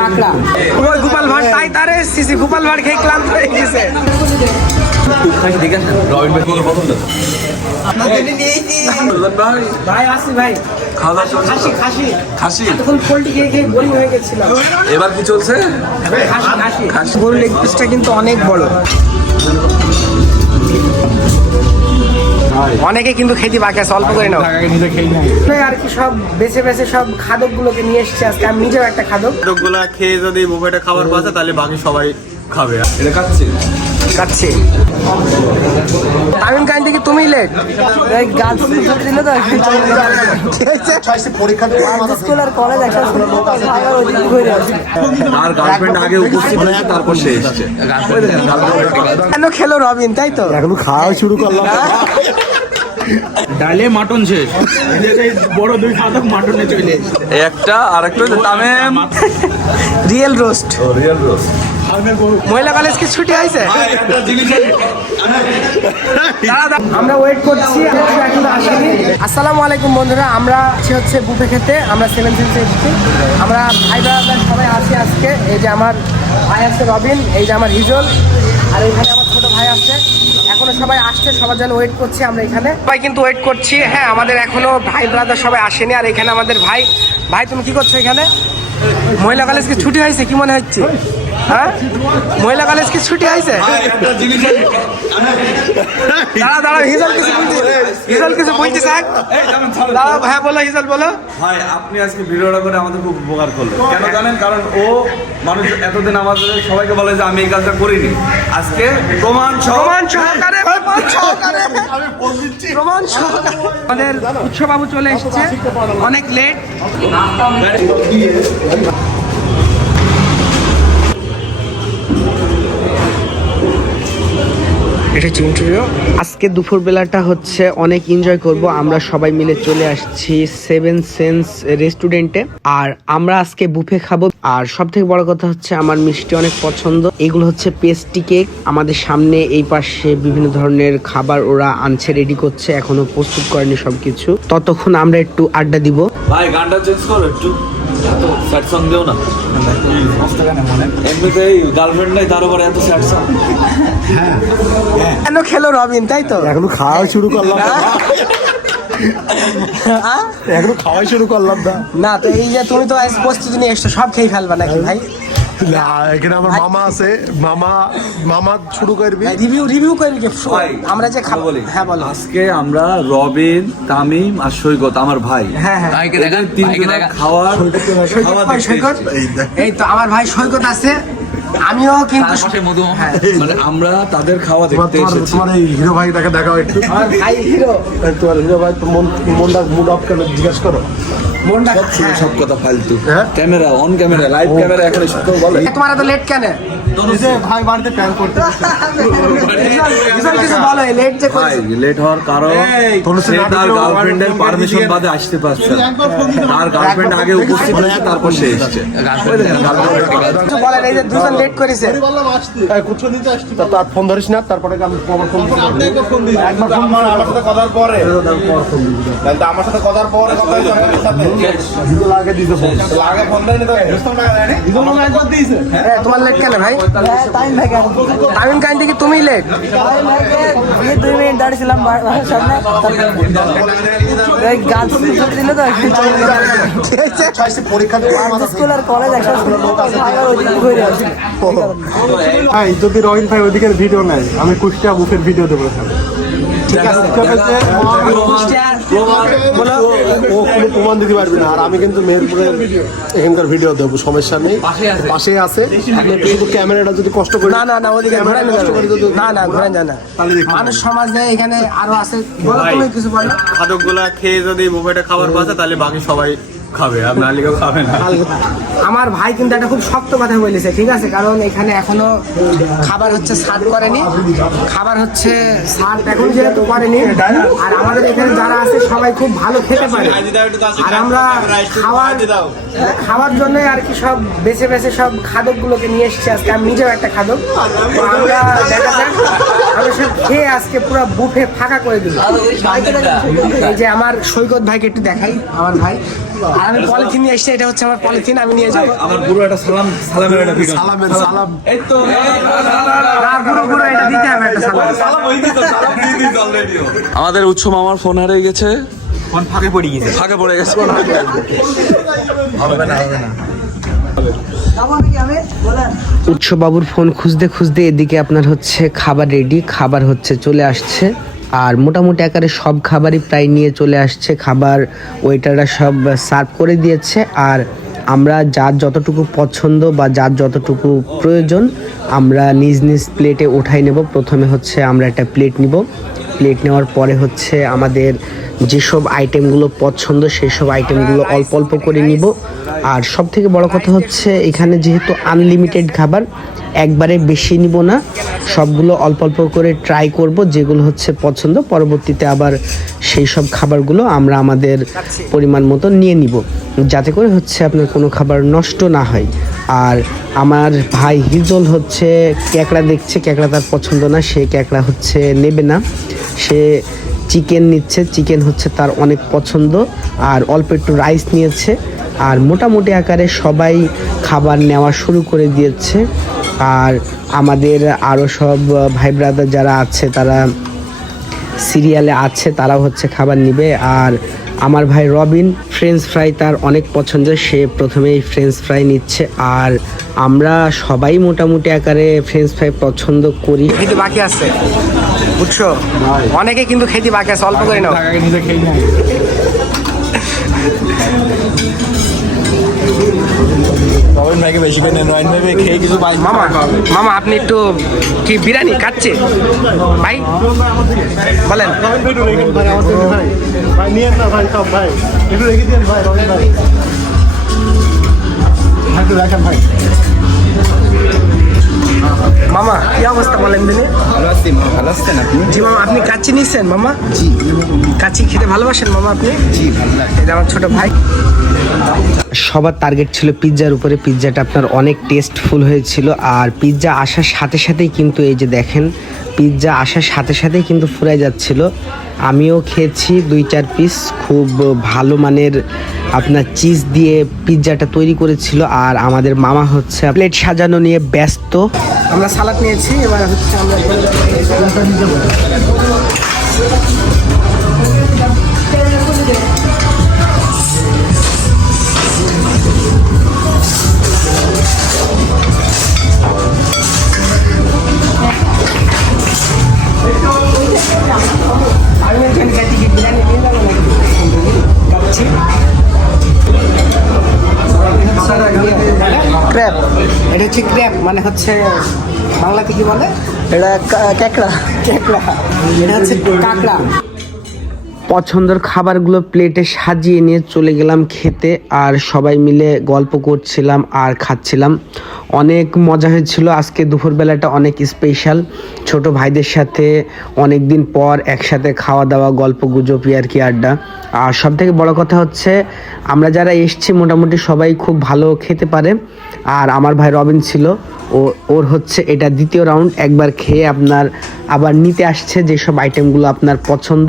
কাকড়া ওই গোপাল ভাট তাই তারে সিসি গোপাল ভাট খেয়ে ক্লান্ত হয়ে গেছে। ভাই আসি ভাই খাসি খাসি খাসি তখন পোল্ট্রি খেয়ে খেয়ে বোরিং হয়ে গেছিলাম। এবার কি চলছে? খাসি খাসি খাসি গরুর লেগ পিসটা কিন্তু অনেক বড়। অনেকে কিন্তু খেতে বাকি আছে, অল্প করে নাও আর কি। সব বেছে বেছে সব খাদক গুলোকে নিয়ে এসছে আজকে। আমি নিজেও একটা খাদক গুলা খেয়ে যদি বুফেটা খাবার পাচ্ছে তাহলে বাকি সবাই খাবে। এটা খাচ্ছে কাচ্ছে তামিম কাহিনী থেকে তুমি লেট গাছ দিল তো পরীক্ষা স্কুল আর কলেজ আর গার্লফ্রেন্ড আগে উপস্থিত হয়েছে, তারপর সে এসেছে। কেন খেলো রবিন, তাই তো এখন খাওয়া শুরু করলাম। ডালে মাটন শেষ, বড় দুই খাদক মাটনে চলে একটা আর একটা Tamim real roast. Real roast. মহিলা কলেজ কি ছুটি হয়েছে? আমরা ওয়েট করছি, এখনো আসেনি। আসসালামু আলাইকুম বন্ধুরা, আমরা হচ্ছে বুফে খেতে। আমরা 7 সেন্সে এসেছি। আমরা ভাই ব্রাদার সবাই আছি আজকে। এই যে আমার ভাই আছে রবিন, এই যে আমার হিজল, আর এখানে আমার ছোট ভাই আছে। এখনো সবাই আসছে, সবার জন্য ওয়েট করছি আমরা এখানে। সবাই কিন্তু ওয়েট করছি। হ্যাঁ, আমাদের এখনো ভাই ব্রাদার সবাই আসেনি। আর এখানে আমাদের ভাই তুমি কি করছো এখানে? মহিলা কলেজ কি ছুটি হয়েছে কি মনে হচ্ছে? হ্যাঁ, মহিলা কলেজ কি ছুটি হয়েছে? দাঁড়া হিজল কিছু বলতে চাক। দাঁড়া হ্যাঁ বলো হিজল বলো। ভাই আপনি আজকে ভিডিওটা করে আমাদের খুব উপকার করলেন। কেন জানেন? কারণ ও মানুষ এতদিন আমাদের সবাইকে বলে যে আমি এই কাজটা করিনি। আজকে প্রমাণ সহকারে আমাদের উৎসবাবু চলে এসেছে, অনেক লেট। এটা চিন্টুরিও। আজকে দুপুর বেলাটা হচ্ছে অনেক এনজয় করব। আমরা সবাই মিলে চলে আসছি 7 সেন্স রেস্টুরেন্টে। আর আমরা আজকে বুফে খাবো। আর সব থেকে বড় কথা হচ্ছে আমার মিষ্টি অনেক পছন্দ। এগুলো হচ্ছে পেস্ট্রি কেক। আমাদের সামনে এই পাশে বিভিন্ন ধরনের খাবার ওরা আনছে, রেডি করছে, এখনো প্রস্তুত করেনি সবকিছু। ততক্ষণ আমরা একটু আড্ডা দিব। ভাই গানটা চেঞ্জ করো একটু, স্যাড সং দিও না। এমনিতেই গার্লফ্রেন্ড নাই, তার উপরে এত স্যাড সং। কেন খেলো রবিন, তাই তো এখনো খাওয়া শুরু করলাম। এখনো খাওয়াই শুরু করলাম না। তো এই যে তুমি তো প্রস্তুতি নিয়ে এসছো, সব খেয়ে ফেলবা নাকি ভাই? না, এখানে আমার মামা আছে, মামা শুরু করবি। রিভিউ করবি কি? আমরা যে খাবো। হ্যাঁ বলো। আজকে আমরা রবিন, তামিম আর সৈকত আমার ভাই, হ্যাঁ খাওয়ার সৈকত। এই তো আমার ভাই সৈকত আছে, আমিও কিন্তু মানে আমরা তাদের খাওয়া দেখতে এসেছি। তোমার এই হিরো ভাইটাকে দেখাও একটু। আমার ভাই হিরো। তোমার হিরো ভাই তো মুড অফ করে জিজ্ঞেস করো। মনটা সব কথা ফালতু। Camera on, camera live camera, এখন সব বলে। তোমার এত লেট কেন? ভাই বাড়িতে প্ল্যান করতে কিছু বলো, লেট যে ভাই লেট হওয়ার কারণ সে তার গার্লফ্রেন্ডের পারমিশন বাদে আসতে পারছে না। তার গার্লফ্রেন্ড আগে উপস্থিত হয়েছে, তারপর সে এসেছে। বলেন এই যে দুজন লেট করেছে। তার ফোন ধরিস না, তারপরে আমি ফোন আমার সাথে কথার পরে তোমার লেট কেন ভাই? তামিম কাহিনী থেকে তুমি লেট। 2 মিনিট দাঁড়িয়েছিলাম সামনে, গাছ দিল তো পরীক্ষা স্কুল আর কলেজ যদি রহিন ভাই ওইদিকে ভিডিও নেয়, আমি কুষ্টিয়া বুফের ভিডিও দেবো। ও কোনো প্রমাণ দিতে পারবি না। আর আমি কিন্তু মেহেরপুরের এখানকার ভিডিও দেবো, সমস্যা নেই। পাশে আছে, শুধু ক্যামেরাটা যদি কষ্ট করে না ওদিকে ঘোরানো না ঘোরানো যায় না। মানুষ সমাজ নেই এখানে, আরো আছে। বলো তুমি কিছু বলো। খাদকগুলা খেয়ে যদি বুফেটা খাবার পাচ্ছে তাহলে বাকি সবাই খাবে, আর নাহলে কেউ খাবে না। আমার ভাই কিন্তু একটা খুব শক্ত কথা বলেছে, ঠিক আছে? কারণ এখানে এখনো খাবার হচ্ছে সার্ভ করেনি। খাবার হচ্ছে সার্ভ এখন যেহেতু করেনি। আর আমাদের এখানে যারা আছে সবাই খুব ভালো খেতে পারে। আর আমরা খাওয়ার জন্য আর কি সব বেছে বেছে সব খাদকগুলোকে নিয়ে এসেছি আজকে। আমি নিজেও একটা খাদক। তো আমরা দেখা যাক, আমরা সব খেয়ে আজকে পুরো বুফে ফাঁকা করে দিল। এই যে আমার সৈকত ভাইকে একটু দেখাই, আমার ভাই আর আমি পলিথিন নিয়ে এসেছি, এটা হচ্ছে আমার পলিথিন, আমি নিয়ে যাবো। আমার গুরু একটা সালামের একটা ভিডিও। সালাম এই তো না গুরু এটা দিতে হবে একটা সালাম। সালাম হয়ে গেছে, সালাম দিয়ে দিয়েছে already ও। আমাদের উৎস মামার ফোন হারিয়ে গেছে, ফাঁকে পড়ে গেছে। উৎসবাবুর ফোন খুঁজতে খুঁজতে এদিকে আপনার হচ্ছে খাবার রেডি, খাবার হচ্ছে চলে আসছে। আর মোটামুটি আকারে সব খাবারই প্রায় নিয়ে চলে আসছে, খাবার ওয়েটাররা সব সার্ভ করে দিয়েছে। আর আমরা যার যতটুকু পছন্দ বা যার যতটুকু প্রয়োজন আমরা নিজ নিজ প্লেটে উঠাই নেব। প্রথমে হচ্ছে আমরা একটা প্লেট নিব, প্লেট নেওয়ার পরে হচ্ছে আমাদের যেসব আইটেমগুলো পছন্দ সেই সব আইটেমগুলো অল্প অল্প করে নিব। আর সব থেকে বড় কথা হচ্ছে এখানে যেহেতু আনলিমিটেড খাবার, একবারে বেশি নিব না, সবগুলো অল্প অল্প করে ট্রাই করব, যেগুলো হচ্ছে পছন্দ পরবর্তীতে আবার সেই সব খাবারগুলো আমরা আমাদের পরিমাণ মতো নিয়ে নিব, যাতে করে হচ্ছে আপনার কোনো খাবার নষ্ট না হয়। আর আমার ভাই হিজল হচ্ছে ক্যাকড়া দেখছে, ক্যাকড়া তার পছন্দ না, সে ক্যাকড়া হচ্ছে নেবে না, সে চিকেন নিচ্ছে, চিকেন হচ্ছে তার অনেক পছন্দ। আর অল্প একটু রাইস নিয়েছে। আর মোটামুটি আকারে সবাই খাবার নেওয়া শুরু করে দিয়েছে। আর আমাদের আরও সব ভাই ব্রাদার যারা আছে তারা সিরিয়ালে আছে, তারাও হচ্ছে খাবার নিবে। আর আমার ভাই রবিন ফ্রেঞ্চ ফ্রাই তার অনেক পছন্দের, সে প্রথমেই ফ্রেঞ্চ ফ্রাই নিচ্ছে। আর আমরা সবাই মোটামুটি আকারে ফ্রেঞ্চ ফ্রাই পছন্দ করি। খেতে বাকি আছে বুঝছো, অনেকে কিন্তু খেতে বাকি আছে, অল্প করে নাও। মামা মামা আপনি একটু কি বিরিয়ানি খাচ্ছে ভাই বলেন? ভাই নিয়েন না ভাই, সব ভাই একটু রেখে দিন ভাই, রবিন ভাই একটু রাখেন ভাই। মামা কি অবস্থা বলেন দিনে? ভালো আছি মামা, ভালো আছেন আপনি? জি মামা, আপনি কাচ্চি নিচ্ছেন মামা? জি কাচ্চি খেতে ভালোবাসেন মামা আপনি? জি ভালো লাগে। এটা আমার ছোট ভাই। সবার টার্গেট ছিল পিৎজার উপরে, পিৎজাটা আপনার অনেক টেস্টফুল হয়েছিল। আর পিৎজা আসার সাথে সাথেই কিন্তু এই যে দেখেন, পিৎজা আসার সাথে সাথেই কিন্তু ফুরাই যাচ্ছিল। আমিও খেয়েছি 2-4 পিস, খুব ভালো মানের আপনার চিজ দিয়ে পিৎজাটা তৈরি করেছিল। আর আমাদের মামা হচ্ছে প্লেট সাজানো নিয়ে ব্যস্ত। আমরা সালাদ নিয়েছি, এবার হচ্ছে আমরা ক্র্যাব, এটা হচ্ছে ক্র্যাব মানে হচ্ছে বাংলাতে কি বলে? এটা ক্যাকড়া। ক্যাকড়া, এটা হচ্ছে কাঁকড়া। পছন্দের খাবারগুলো প্লেটে সাজিয়ে নিয়ে চলে গেলাম খেতে। আর সবাই মিলে গল্প করছিলাম আর খাচ্ছিলাম, অনেক মজা হয়েছিল। আজকে দুপুরবেলাটা অনেক স্পেশাল, ছোট ভাইদের সাথে অনেক দিন পর একসাথে খাওয়া দাওয়া, গল্প গুজব, আর কি আড্ডা। আর সব থেকে বড় কথা হচ্ছে আমরা যারা এসছি মোটামুটি সবাই খুব ভালো খেতে পারে। আর আমার ভাই রবিন ছিল, ওর হচ্ছে এটা দ্বিতীয় রাউন্ড, একবার খেয়ে আপনার আবার নিতে আসছে যেসব আইটেমগুলো আপনার পছন্দ।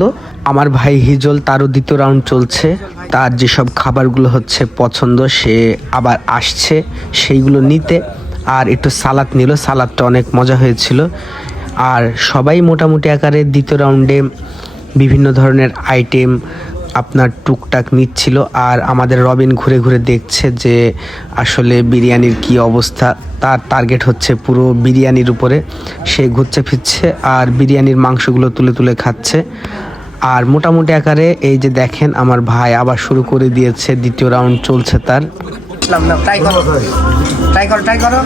আমার ভাই হিজল, তারও দ্বিতীয় রাউন্ড চলছে, তার যেসব খাবারগুলো হচ্ছে পছন্দ সে আবার আসছে সেইগুলো নিতে। আর একটু সালাদ নিল, সালাদটা অনেক মজা হয়েছিল। আর সবাই মোটামুটি আকারে দ্বিতীয় রাউন্ডে বিভিন্ন ধরনের আইটেম আপনার টুকটাক নিচ্ছিল। আর আমাদের রবিন ঘুরে ঘুরে দেখছে যে আসলে বিরিয়ানির কি অবস্থা, তার টার্গেট হচ্ছে পুরো বিরিয়ানির উপরে, সে ঘুরছে ফিরছে আর বিরিয়ানির মাংসগুলো তুলে তুলে খাচ্ছে। আর মোটামুটি আকারে এই যে দেখেন আমার ভাই আবার শুরু করে দিয়েছে, দ্বিতীয় রাউন্ড চলছে তার। ট্রাই করো ট্রাই করো ট্রাই করো।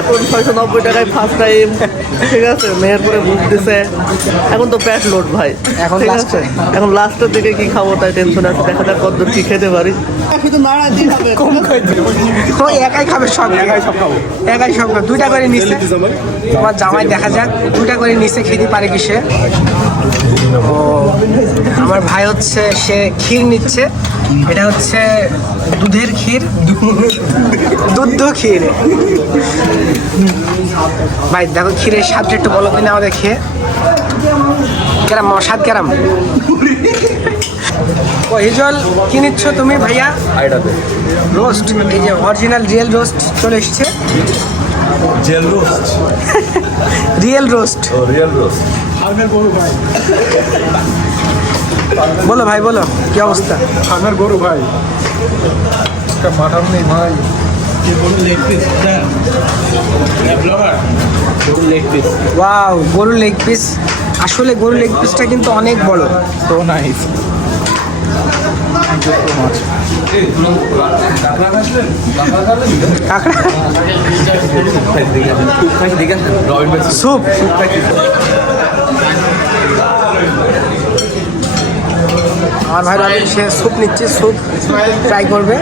এখন 690 টাকায় ফার্স্ট টাইম, ঠিক আছে, মেহেরপুরে ঘুরতেছে। এখন তো প্যাট লোড ভাই, এখন ঠিক last আছে? এখন লাস্টের দিকে কি খাবো তাই টেনশন আছে, দেখা যাক কত কি খেতে পারি। ওই একাই খাবে সব, একাই সব খাবো, একাই সব খাবো। 2টা করে নিচ্ছে তোমার জামাই, দেখা যাক 2টা করে নিচ্ছে, খেতে পারে কি সে। ও আমার ভাই হচ্ছে সে ক্ষীর নিচ্ছে, এটা হচ্ছে দুধের ক্ষীর, দুধ ক্ষীর। ভাই দেখো ক্ষীরের স্বাদটা একটু বলো কিনা আমাদের খেয়ে। কেরাম মামা, 7 কেরাম। ও হিজল কি নিচ্ছ তুমি ভাইয়া? রোস্ট, এই যে অরিজিনাল রিয়েল রোস্ট চলে এসছে। Jail roast, real roast. ও রিয়েল রোস্ট। বলো ভাই, বলো কি অবস্থা? আমার গরু ভাই, মাথার নেই ভাই। ওয়াও, গরুর লেগ পিস। আসলে গরুর লেগ পিসটা কিন্তু অনেক বড়। তো নাইস। কাঁকড়া স্যুপ। আমার ভাই রাবিল সে স্যুপ নিচ্ছে, স্যুপ ট্রাই করবে।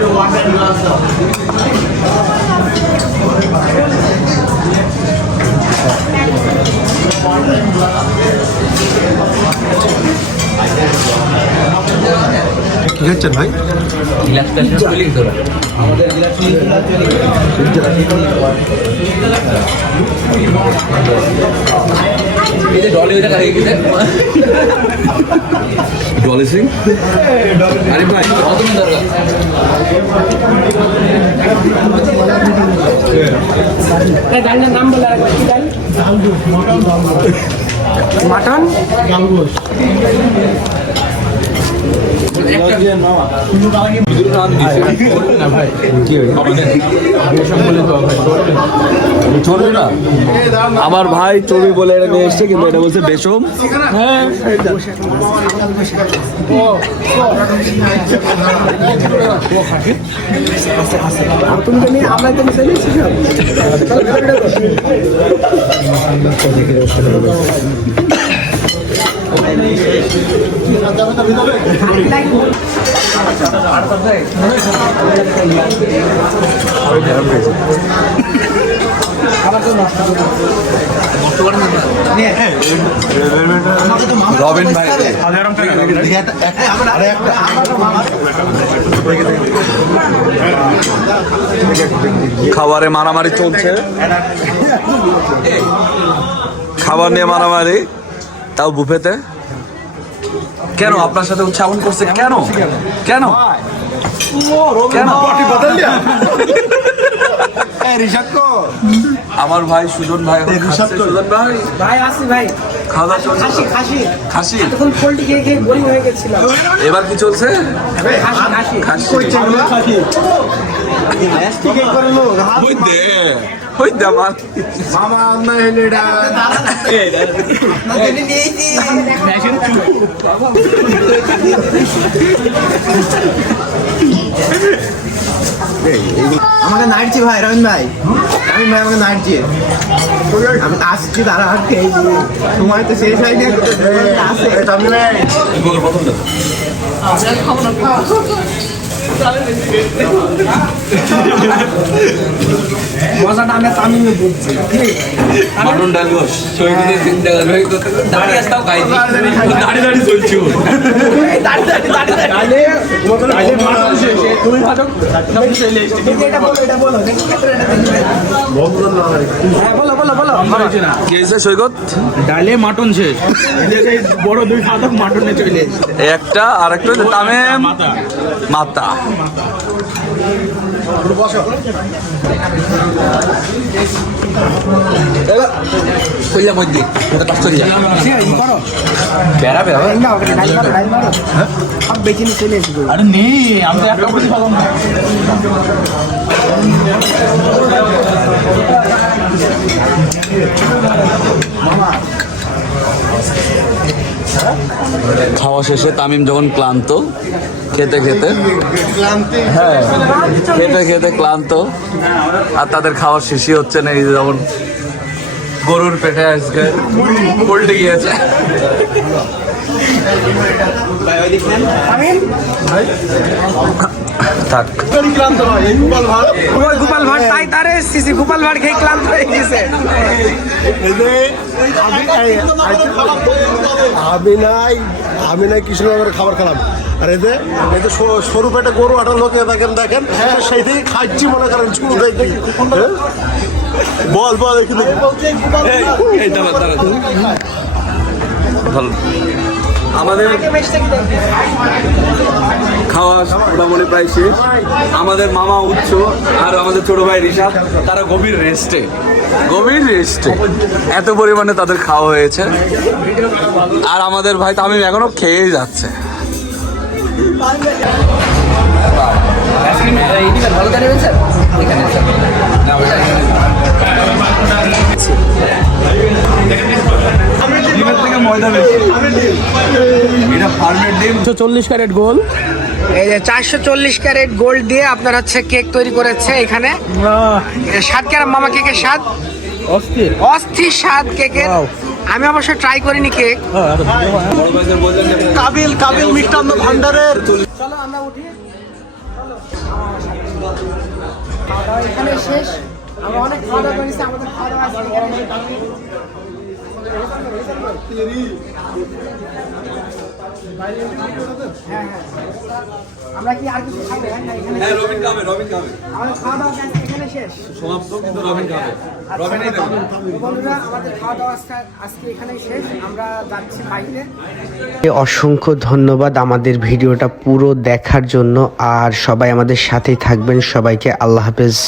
কি হচ্ছেন ভাই? ডলি সিং, আরে ভাই মাটন চলবে না। আমার ভাই চর্বি বলে এটা নিয়ে এসছে, কিন্তু এটা বলছে বেসম। তুমি তো নিয়ে আমরা তো মিশে নিয়েছি। রবিন ভাই খাবারে মারামারি চলছে, খাবার নিয়ে মারামারি, তাও বুফেতে। কেন আপনার সাথে উচ্চারণ করছে? কেন কেন কেন? আমার ভাই সুজন ভাই এখন খাচ্ছে। সুজন ভাই, ভাই আসি ভাই, খাওয়া দাওয়া চলছে? খাসি খাসি খাসি। তখন পোল্ট্রি খেয়ে খেয়ে বোরিং হয়ে গেছিলাম। এবার কি চলছে? খাসি খাসি খাসি। ওই দে, ওই দে আমার। আমাকে নাড়ছি ভাই, রবীন ভাই, রবীন ভাই আমাকে নাড়ছি। আমি আসছি, তারা আর খেয়েছি, সময় তো শেষ হয়নি। আসে মজাটা আমি তামিমে বুঝছি। মাটন ডাল গোশ দাঁড়িয়ে আসতাও খাইছি, দাঁড়িয়ে দাঁড়িয়ে চলছি। হ্যাঁ বলো বলো বলো। কি হয়েছে সৈকত? ডালে মাটন শেষ, বড় 2 খাদক মাটনে চলে এসেছে। একটা আর একটা হচ্ছে তামিম মাতা। কইলা মধ্যে ওটা পাস করি যা বেড়া বেড়া সব বেঁচে নিয়ে চলে এসেছি। আরে নেই, আমি তো একটা বুঝি পাবো না। খাওয়া শেষে তামিম যখন ক্লান্ত, খেতে খেতে, হ্যাঁ খেতে খেতে ক্লান্ত, আর তাদের খাওয়ার শেষই হচ্ছে না। এই যেমন গরুর পেটে আজকে উল্টে গিয়েছে। থাক গোপাল ভাট তাই তারে সিসি গোপাল ভাট খেয়ে ক্লান্ত হয়ে গেছে। আমি নাই কৃষ্ণনগরের খাবার খেলাম। আর এতে সরু পেটে গরু আটার লোকে দেখেন দেখেন, সেই থেকে খাচ্ছি মনে করেন চুল দেখে। বল বল, ভালো। আমাদের খাওয়া মোটামুটি প্রায় শেষ। আমাদের মামা উচ্চ আর আমাদের ছোট ভাই ঋষাদ তারা গভীর রেস্টে এত পরিমাণে তাদের খাওয়া হয়েছে। আর আমাদের ভাই তামিম এখনো খেয়েই যাচ্ছে। ময়দা বেশি, এটা ফার্মের ডিম। 40 ক্যারেট গোল্ড, এই যে 440 ক্যারেট গোল্ড দিয়ে আপনার হচ্ছে কেক তৈরি করেছে এখানে। স্বাদ কেমন মামা? কেকের স্বাদ অস্থির স্বাদ কেকের। আমি অবশ্য ট্রাই করিনি কেক। কাবিল মিষ্টান্ন ভান্ডারের চলো আমরা উঠি। খাওয়া দাওয়া এখানে শেষ। আমরা অনেক খাওয়া দাওয়া করেছি, আমাদের খাওয়া দাওয়া আজকে এখানে। হ্যাঁ, আমরা কি আর কিছু খাই না এখানে? রবিন খাবে। আমাদের খাওয়া দাওয়া এখানে শেষ। সমাপ্ত, কিন্তু রবিন খাবে। রবিনই দেবে। বন্ধুরা, আমাদের খাওয়া দাওয়া আজকে এখানেই শেষ। আমরা যাচ্ছি বাইরে। অসংখ্য ধন্যবাদ আমাদের ভিডিওটা পুরো দেখার জন্য। আর সবাই আমাদের সাথেই থাকবেন। সবাইকে আল্লাহ হাফেজ।